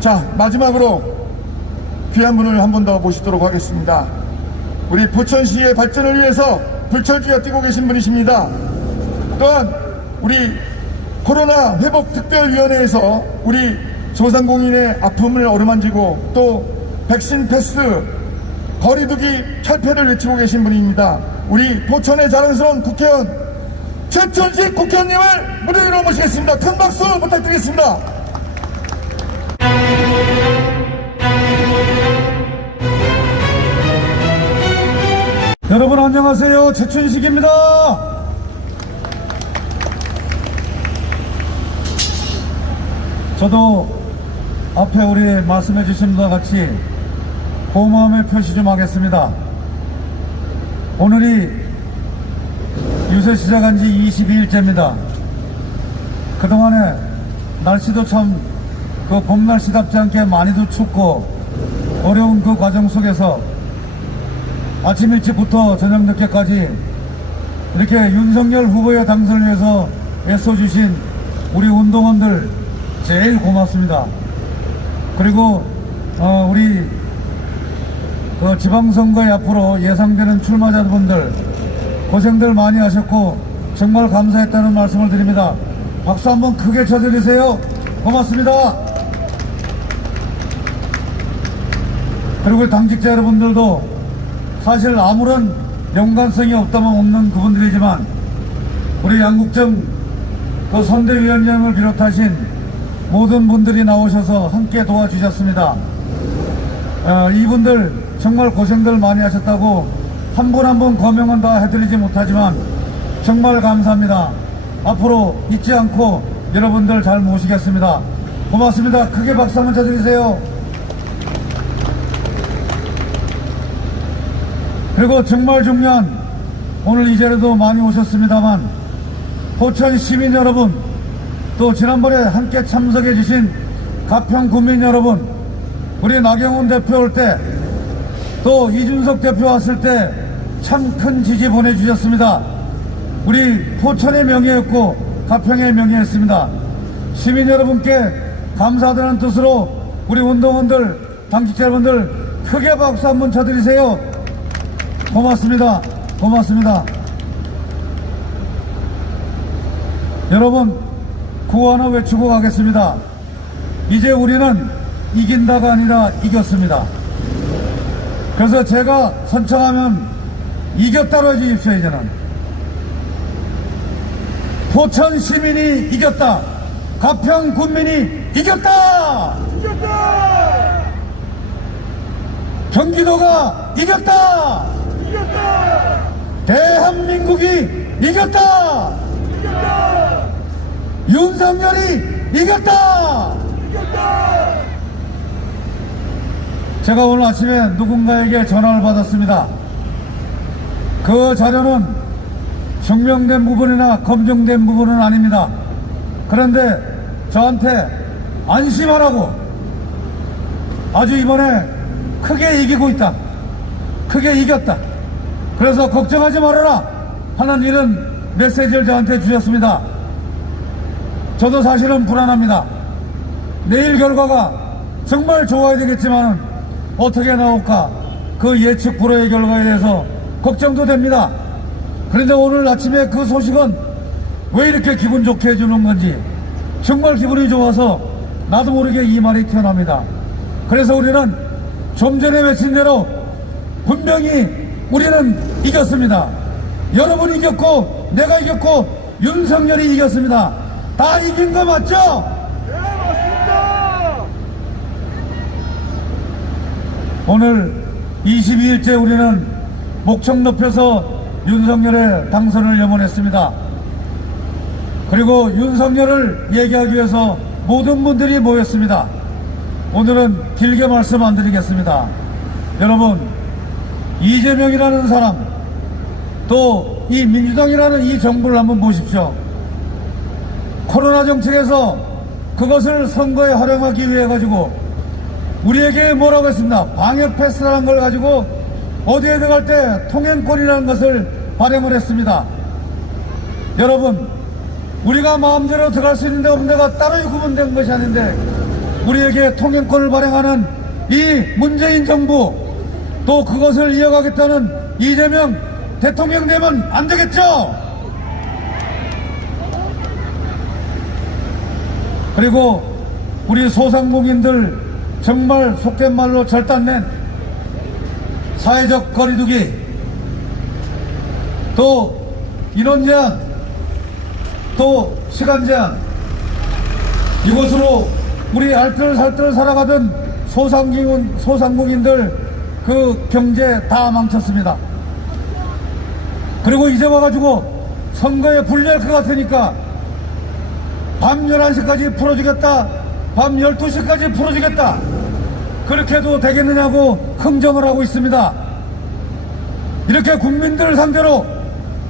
자, 마지막으로 귀한 분을 한분더 모시도록 하겠습니다. 우리 부천시의 발전을 위해서 불철주야 뛰고 계신 분이십니다. 또한 우리 코로나 회복 특별위원회에서 우리 소상공인의 아픔을 어루만지고 또 백신 패스 거리두기 철폐를 외치고 계신 분입니다. 우리 포천의 자랑스러운 국회의원 최천식 국회의원님을 무대 위로 모시겠습니다. 큰 박수 부탁드리겠습니다. 여러분 안녕하세요. 최춘식입니다. 저도 앞에 우리 말씀해 주신 것과 같이 고마움의 표시 좀 하겠습니다. 오늘이 유세 시작한 지 22일째입니다. 그동안에 날씨도 참 그 봄 날씨답지 않게 많이도 춥고 어려운 그 과정 속에서 아침 일찍부터 저녁 늦게까지 이렇게 윤석열 후보의 당선을 위해서 애써주신 우리 운동원들 제일 고맙습니다. 그리고 어, 우리 그 지방선거에 앞으로 예상되는 출마자분들 고생들 많이 하셨고 정말 감사했다는 말씀을 드립니다. 박수 한번 크게 쳐드리세요. 고맙습니다. 그리고 당직자 여러분들도 사실 아무런 연관성이 없다면 없는 그분들이지만 우리 양국정 그 선대위원장을 비롯하신 모든 분들이 나오셔서 함께 도와주셨습니다. 어, 이분들 정말 고생들 많이 하셨다고 한 분 한 분 거명은 다 해드리지 못하지만 정말 감사합니다. 앞으로 잊지 않고 여러분들 잘 모시겠습니다. 고맙습니다. 크게 박수 한번 쳐드리세요. 그리고 정말 중요한 오늘 이제라도 많이 오셨습니다만 포천 시민 여러분 또 지난번에 함께 참석해 주신 가평 국민 여러분 우리 나경원 대표 올 때 또 이준석 대표 왔을 때 참 큰 지지 보내주셨습니다. 우리 포천의 명예였고 가평의 명예였습니다. 시민 여러분께 감사드리는 뜻으로 우리 운동원들 당직자 여러분들 크게 박수 한번 쳐드리세요. 고맙습니다. 고맙습니다. 여러분, 하나 외치고 가겠습니다. 이제 우리는 이긴다가 아니라 이겼습니다. 그래서 제가 선창하면 이겼다로 해주십시오, 이제는. 포천 시민이 이겼다. 가평 군민이 이겼다! 경기도가 이겼다! 대한민국이 이겼다! 윤석열이 이겼다! 제가 오늘 아침에 누군가에게 전화를 받았습니다. 그 자료는 증명된 부분이나 검증된 부분은 아닙니다. 그런데 저한테 안심하라고 아주 이번에 크게 이기고 있다. 크게 이겼다. 그래서 걱정하지 말아라 하는 이런 메시지를 저한테 주셨습니다. 저도 사실은 불안합니다. 내일 결과가 정말 좋아야 되겠지만 어떻게 나올까 그 예측 불허의 결과에 대해서 걱정도 됩니다. 그런데 오늘 아침에 그 소식은 왜 이렇게 기분 좋게 해주는 건지 정말 기분이 좋아서 나도 모르게 이 말이 튀어납니다. 그래서 우리는 좀 전에 외친 대로 분명히 우리는 이겼습니다. 여러분이 이겼고 내가 이겼고 윤석열이 이겼습니다. 다 이긴 거 맞죠? 오늘 22일째 우리는 목청 높여서 윤석열의 당선을 염원했습니다. 그리고 윤석열을 얘기하기 위해서 모든 분들이 모였습니다. 오늘은 길게 말씀 안 드리겠습니다. 여러분, 이재명이라는 사람, 또 이 민주당이라는 이 정부를 한번 보십시오. 코로나 정책에서 그것을 선거에 활용하기 위해 가지고 우리에게 뭐라고 했습니다. 방역 패스라는 걸 가지고 어디에 들어갈 때 통행권이라는 것을 발행을 했습니다. 여러분, 우리가 마음대로 들어갈 수 있는 데 없는 데가 따로 구분된 것이 아닌데 우리에게 통행권을 발행하는 이 문재인 정부 또 그것을 이어가겠다는 이재명 대통령 되면 안 되겠죠? 그리고 우리 소상공인들 정말 속된 말로 절단낸 사회적 거리두기 또 인원 제한 또 시간 제한 이것으로 우리 알뜰살뜰 살아가던 소상공인, 소상공인들 그 경제 다 망쳤습니다. 그리고 이제 와가지고 선거에 불리할 것 같으니까 밤 11시까지 풀어주겠다. 밤 12시까지 풀어주겠다. 그렇게 해도 되겠느냐고 흥정을 하고 있습니다. 이렇게 국민들 상대로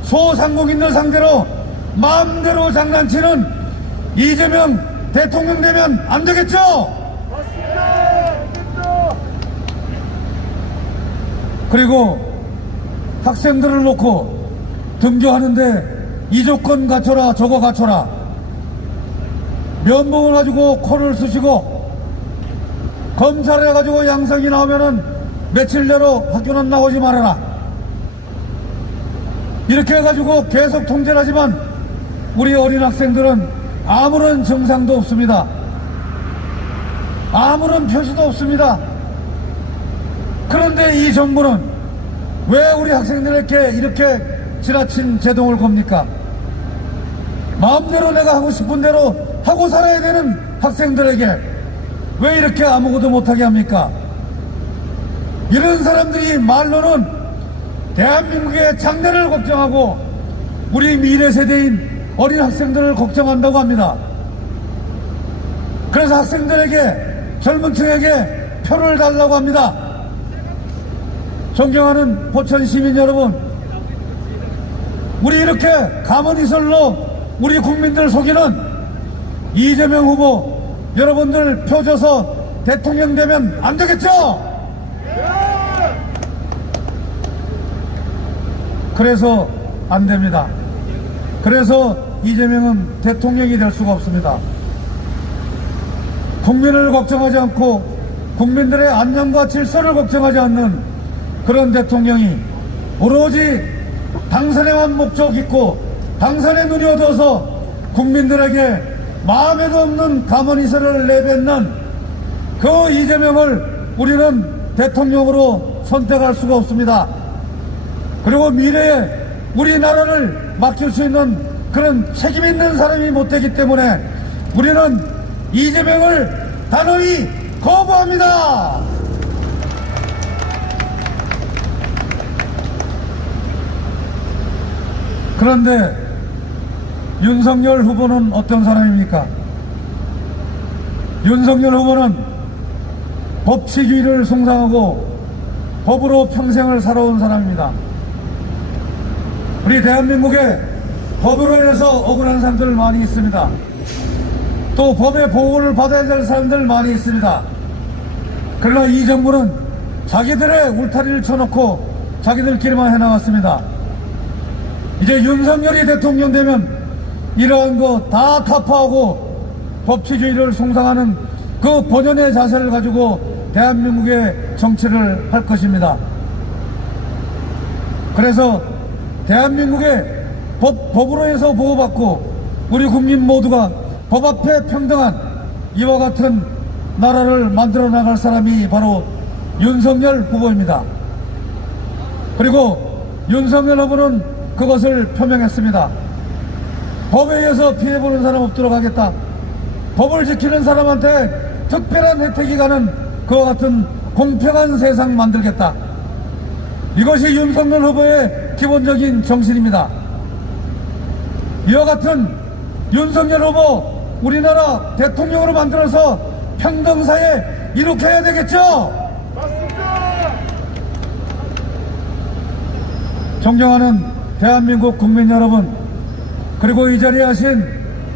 소상공인들 상대로 마음대로 장난치는 이재명 대통령 되면 안 되겠죠? 그리고 학생들을 놓고 등교하는데 이 조건 갖춰라 저거 갖춰라. 면봉을 가지고 코를 쑤시고 검사를 해가지고 양성이 나오면은 며칠 내로 학교는 나오지 말아라. 이렇게 해가지고 계속 통제를 하지만 우리 어린 학생들은 아무런 증상도 없습니다. 아무런 표시도 없습니다 그런데 이 정부는 왜 우리 학생들에게 이렇게 지나친 제동을 겁니까? 마음대로 내가 하고 싶은 대로 하고 살아야 되는 학생들에게 왜 이렇게 아무것도 못하게 합니까? 이런 사람들이 말로는 대한민국의 장래를 걱정하고 우리 미래 세대인 어린 학생들을 걱정한다고 합니다. 그래서 학생들에게 젊은 층에게 표를 달라고 합니다. 존경하는 포천 시민 여러분, 우리 이렇게 가만히설로 우리 국민들 속이는 이재명 후보 여러분들 표 줘서 대통령 되면 안 되겠죠? 그래서 안 됩니다. 그래서 이재명은 대통령이 될 수가 없습니다. 국민을 걱정하지 않고 국민들의 안녕과 질서를 걱정하지 않는 그런 대통령이 오로지 당선에만 목적 있고 당선에 눈이 어두워서 국민들에게 마음에도 없는 가만히서를 내뱉는 그 이재명을 우리는 대통령으로 선택할 수가 없습니다. 그리고 미래에 우리나라를 맡길 수 있는 그런 책임 있는 사람이 못 되기 때문에 우리는 이재명을 단호히 거부합니다. 그런데 윤석열 후보는 어떤 사람입니까? 윤석열 후보는 법치주의를 숭상하고 법으로 평생을 살아온 사람입니다. 우리 대한민국에 법으로 인해서 억울한 사람들 많이 있습니다. 또 법의 보호를 받아야 될 사람들 많이 있습니다. 그러나 이 정부는 자기들의 울타리를 쳐놓고 자기들끼리만 해나갔습니다. 이제 윤석열이 대통령 되면 이러한 거 다 타파하고 법치주의를 숭상하는 그 본연의 자세를 가지고 대한민국의 정치를 할 것입니다. 그래서 대한민국의 법, 법으로 해서 보호받고 우리 국민 모두가 법 앞에 평등한 이와 같은 나라를 만들어 나갈 사람이 바로 윤석열 후보입니다. 그리고 윤석열 후보는 그것을 표명했습니다. 법에 의해서 피해보는 사람 없도록 하겠다. 법을 지키는 사람한테 특별한 혜택이 가는 그와 같은 공평한 세상 만들겠다. 이것이 윤석열 후보의 기본적인 정신입니다. 이와 같은 윤석열 후보 우리나라 대통령으로 만들어서 평등사회 이룩해야 되겠죠? 존경하는 대한민국 국민 여러분, 그리고 이 자리에 하신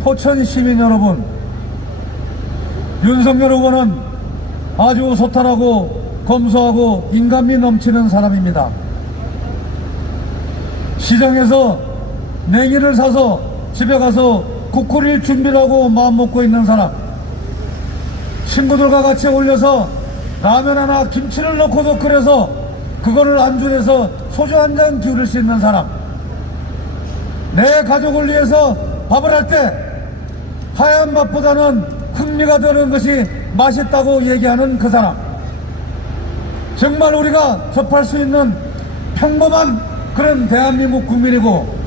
포천 시민 여러분, 윤석열 후보는 아주 소탈하고 검소하고 인간미 넘치는 사람입니다. 시장에서 냉이를 사서 집에 가서 국 끓일 준비를 하고 마음 먹고 있는 사람. 친구들과 같이 올려서 라면 하나 김치를 넣고도 끓여서 그거를 안주해서 소주 한 잔 기울일 수 있는 사람 내 가족을 위해서 밥을 할 때 하얀 밥보다는 흥미가 드는 것이 맛있다고 얘기하는 그 사람. 정말 우리가 접할 수 있는 평범한 그런 대한민국 국민이고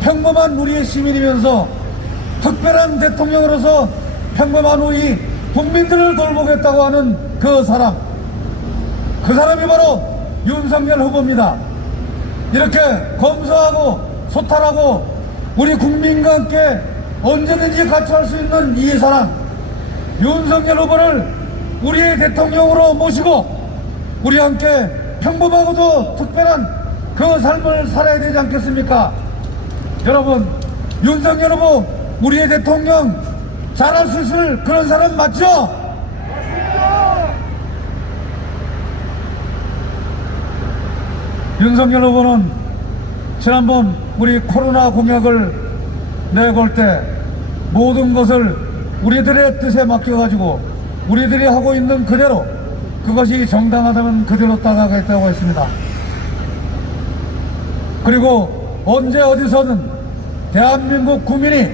평범한 우리의 시민이면서 특별한 대통령으로서 평범한 우리 국민들을 돌보겠다고 하는 그 사람. 그 사람이 바로 윤석열 후보입니다. 이렇게 검소하고 소탈하고 우리 국민과 함께 언제든지 같이 할 수 있는 이 사람 윤석열 후보를 우리의 대통령으로 모시고 우리 함께 평범하고도 특별한 그 삶을 살아야 되지 않겠습니까? 여러분, 윤석열 후보 우리의 대통령 잘할 수 있을 그런 사람 맞죠? 윤석열 후보는 지난번 우리 코로나 공약을 내걸 때 모든 것을 우리들의 뜻에 맡겨가지고 우리들이 하고 있는 그대로 그것이 정당하다면 그대로 따라가겠다고 했습니다. 그리고 언제 어디서든 대한민국 국민이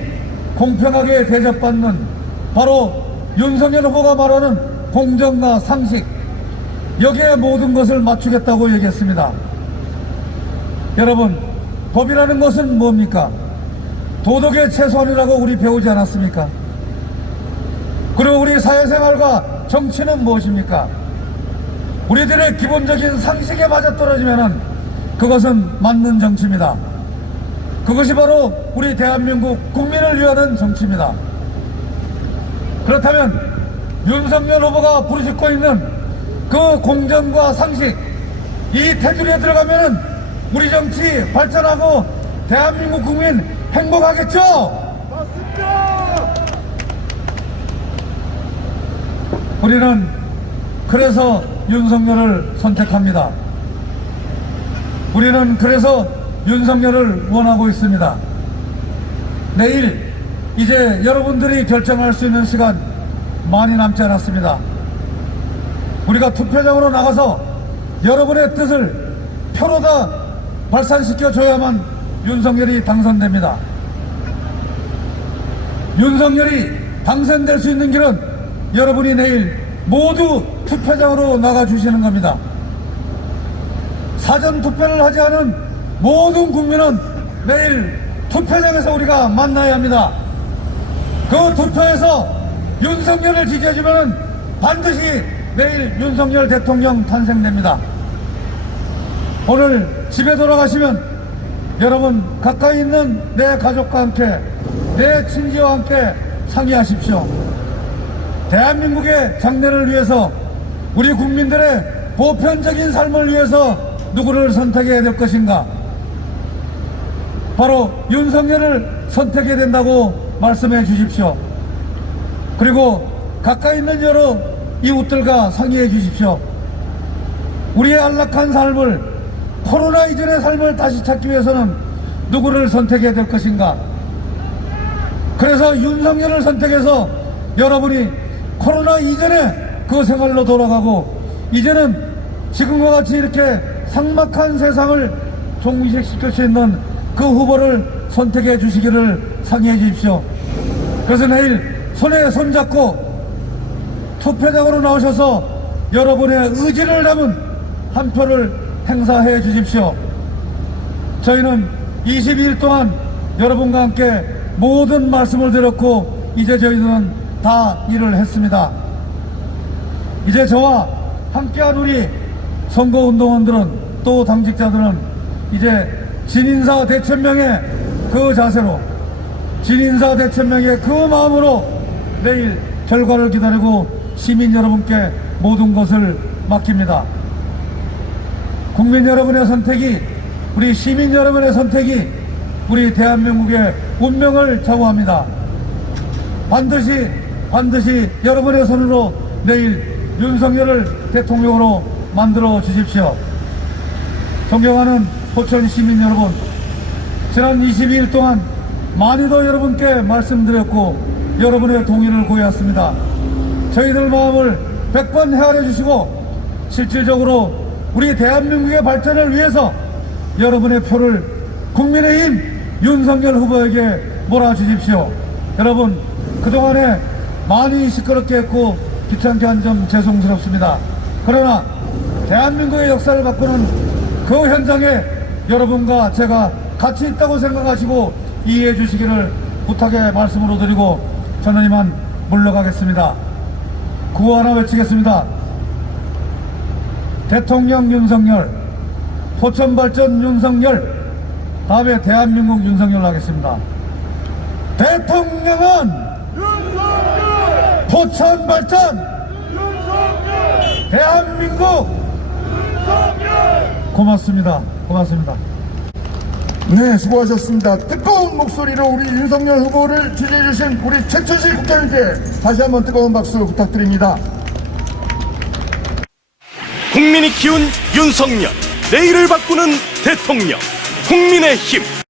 공평하게 대접받는 바로 윤석열 후보가 말하는 공정과 상식 여기에 모든 것을 맞추겠다고 얘기했습니다. 여러분 법이라는 것은 뭡니까? 도덕의 최소한이라고 우리 배우지 않았습니까? 그리고 우리 사회생활과 정치는 무엇입니까? 우리들의 기본적인 상식에 맞아떨어지면 그것은 맞는 정치입니다. 그것이 바로 우리 대한민국 국민을 위하는 정치입니다. 그렇다면 윤석열 후보가 부르짖고 있는 그 공정과 상식 이 테두리에 들어가면 우리 정치 발전하고 대한민국 국민 행복하겠죠? 맞습니다. 우리는 그래서 윤석열을 선택합니다. 우리는 그래서 윤석열을 원하고 있습니다. 내일 이제 여러분들이 결정할 수 있는 시간 많이 남지 않았습니다. 우리가 투표장으로 나가서 여러분의 뜻을 표로 다 발산시켜 줘야만 윤석열이 당선됩니다. 윤석열이 당선될 수 있는 길은 여러분이 내일 모두 투표장으로 나가 주시는 겁니다. 사전 투표를 하지 않은 모든 국민은 내일 투표장에서 우리가 만나야 합니다. 그 투표에서 윤석열을 지지해주면 반드시 내일 윤석열 대통령 탄생됩니다. 오늘 집에 돌아가시면 여러분 가까이 있는 내 가족과 함께 내 친지와 함께 상의하십시오. 대한민국의 장래를 위해서 우리 국민들의 보편적인 삶을 위해서 누구를 선택해야 될 것인가? 바로 윤석열을 선택해야 된다고 말씀해 주십시오. 그리고 가까이 있는 여러 이웃들과 상의해 주십시오. 우리의 안락한 삶을 코로나 이전의 삶을 다시 찾기 위해서는 누구를 선택해야 될 것인가? 그래서 윤석열을 선택해서 여러분이 코로나 이전에 그 생활로 돌아가고 이제는 지금과 같이 이렇게 삭막한 세상을 종식시킬 수 있는 그 후보를 선택해 주시기를 상의해 주십시오. 그래서 내일 손에 손잡고 투표장으로 나오셔서 여러분의 의지를 담은 한 표를 행사해 주십시오. 저희는 22일 동안 여러분과 함께 모든 말씀을 드렸고 이제 저희들은 다 일을 했습니다. 이제 저와 함께한 우리 선거운동원들은 또 당직자들은 이제 진인사 대천명의 그 자세로 진인사 대천명의 그 마음으로 내일 결과를 기다리고 시민 여러분께 모든 것을 맡깁니다. 국민 여러분의 선택이 우리 시민 여러분의 선택이 우리 대한민국의 운명을 좌우합니다. 반드시 반드시 여러분의 손으로 내일 윤석열을 대통령으로 만들어 주십시오. 존경하는 포천 시민 여러분, 지난 22일 동안 많이도 여러분께 말씀드렸고 여러분의 동의를 구해왔습니다. 저희들 마음을 100번 헤아려 주시고 실질적으로 우리 대한민국의 발전을 위해서 여러분의 표를 국민의힘 윤석열 후보에게 몰아주십시오. 여러분 그동안에 많이 시끄럽게 했고 귀찮게 한 점 죄송스럽습니다. 그러나 대한민국의 역사를 바꾸는 그 현장에 여러분과 제가 같이 있다고 생각하시고 이해해 주시기를 부탁의 말씀으로 드리고 저는 이만 물러가겠습니다. 구호 하나 외치겠습니다. 대통령 윤석열, 포천발전 윤석열, 다음에 대한민국 윤석열 하겠습니다. 대통령은 포천발전 대한민국 고맙습니다. 고맙습니다. 네, 수고하셨습니다. 뜨거운 목소리로 우리 윤석열 후보를 지지해주신 우리 최천식 국장님께 다시 한번 뜨거운 박수 부탁드립니다. 국민이 키운 윤석열 내일을 바꾸는 대통령 국민의 힘